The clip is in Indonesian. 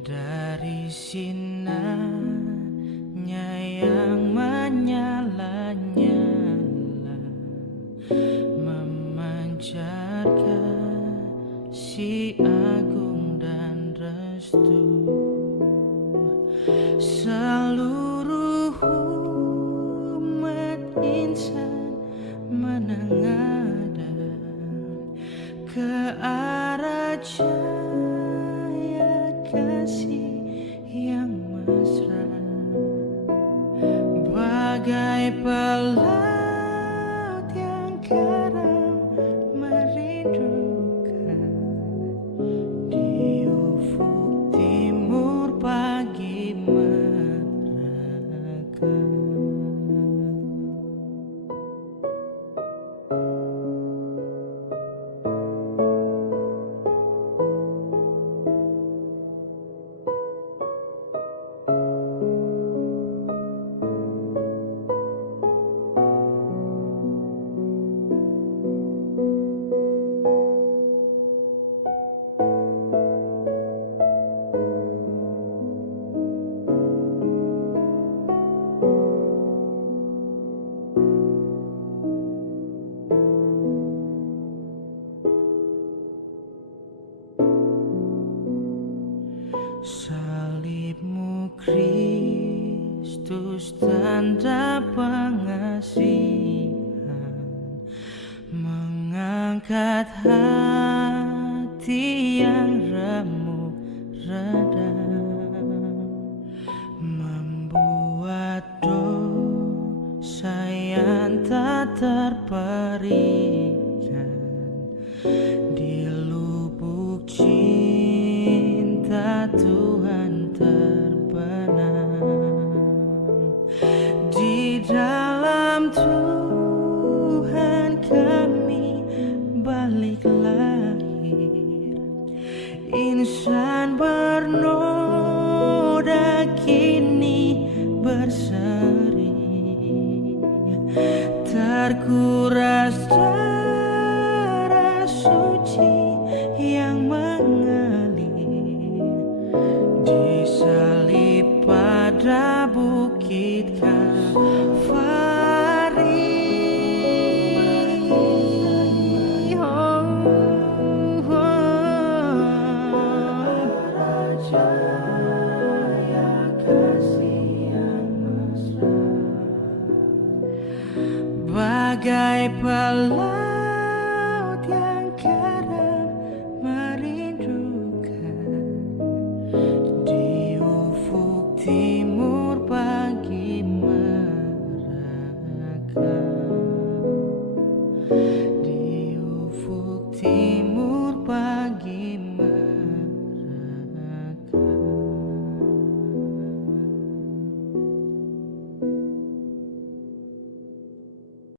Dari sinarnya yang menyala-nyala, memancarkan si agung dan restu. Seluruh umat insan menengadah ke arah cahaya kasih yang mesra, bagai pelaut yang karam merindukan di ufuk timur pagi mereka. Salibmu Kristus, tanda pengasihan, mengangkat hati yang remuk redam, membuat dosa yang tak terperikan di lubuk cinta Tuhan terbenam. Di dalam Tuhan kami balik lahir, insan bernoda kini berseri, terkuras darah suci yang mengalir, disalib pada bukit Kalvari. Cahaya kasih yang mesra, bagai pelaut yang karam merindukan di ufuk timur pagi mereka.